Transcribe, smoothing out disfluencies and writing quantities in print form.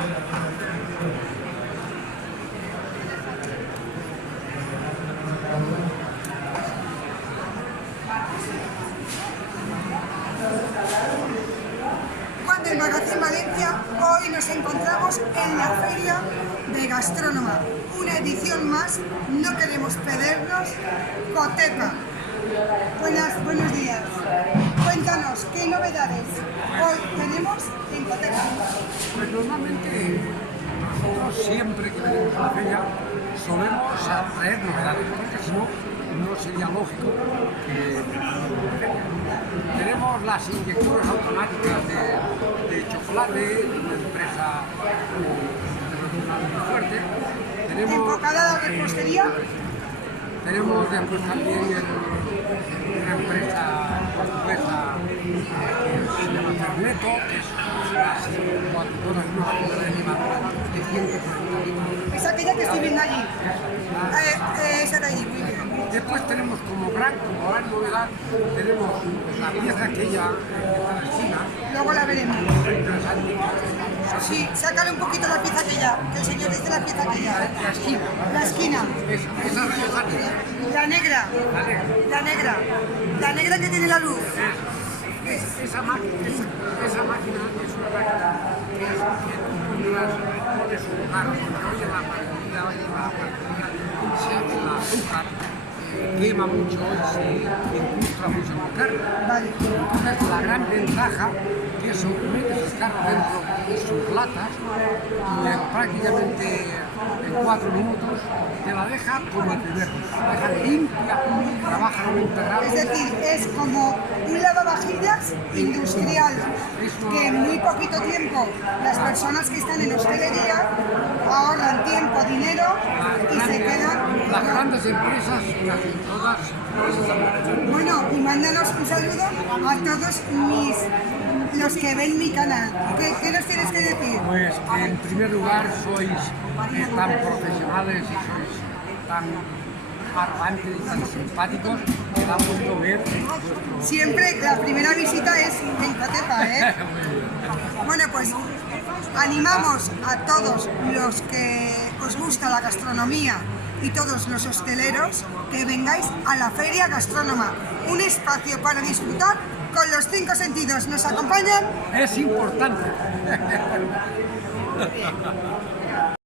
Del Magazín Valencia, hoy nos encontramos en la Feria de Gastrónoma, una edición más, no queremos perdernos, Cotepa. Buenos días, cuéntanos, ¿qué novedades hoy tenemos en Cotepa? Pues normalmente nosotros siempre que venimos a la feria solemos traer novedades, porque si no, no sería lógico que tenemos las inyecciones automáticas de chocolate, de una empresa muy fuerte. ¿Enfocada a la repostería? Tenemos después también una empresa portuguesa que se llama Ferneto, que es las batidoras de 140 litros. Es aquella que estoy viendo allí. Esa de allí, muy bien. Después tenemos como gran novedad, tenemos la pieza aquella que está en la esquina. Luego la veremos. Sí, sácale un poquito la pieza aquella, que el señor dice la pieza aquella. La esquina. La esquina. Esa La negra. La negra. La negra que tiene la luz. Esa máquina es una máquina que tú pones un lugar donde oye la partida, el azúcar, quema mucho y se incrusta mucho en la carne. Vale. Entonces la gran ventaja que eso metes el carro dentro de sus latas y prácticamente en 4 minutos te la deja como el primer día. La deja limpia, trabaja a 90 grados. Es decir, es como un lavavajillas industrial, que en muy poquito tiempo las personas que están en hostelería ahorran tiempo, dinero y se quedan... Las grandes empresas hacen todas. Bueno, y mándanos un saludo a todos los que ven mi canal. ¿Qué nos tienes que decir? Pues que en primer lugar sois tan profesionales y sois tan arrogantes y tan simpáticos que da gusto ver vuestro... Siempre la primera visita es en Cotepa, ¿eh? Bueno, pues animamos a todos los que os gusta la gastronomía y todos los hosteleros que vengáis a la Feria Gastrónoma, un espacio para disfrutar con los 5 sentidos. ¿Nos acompañan? Es importante.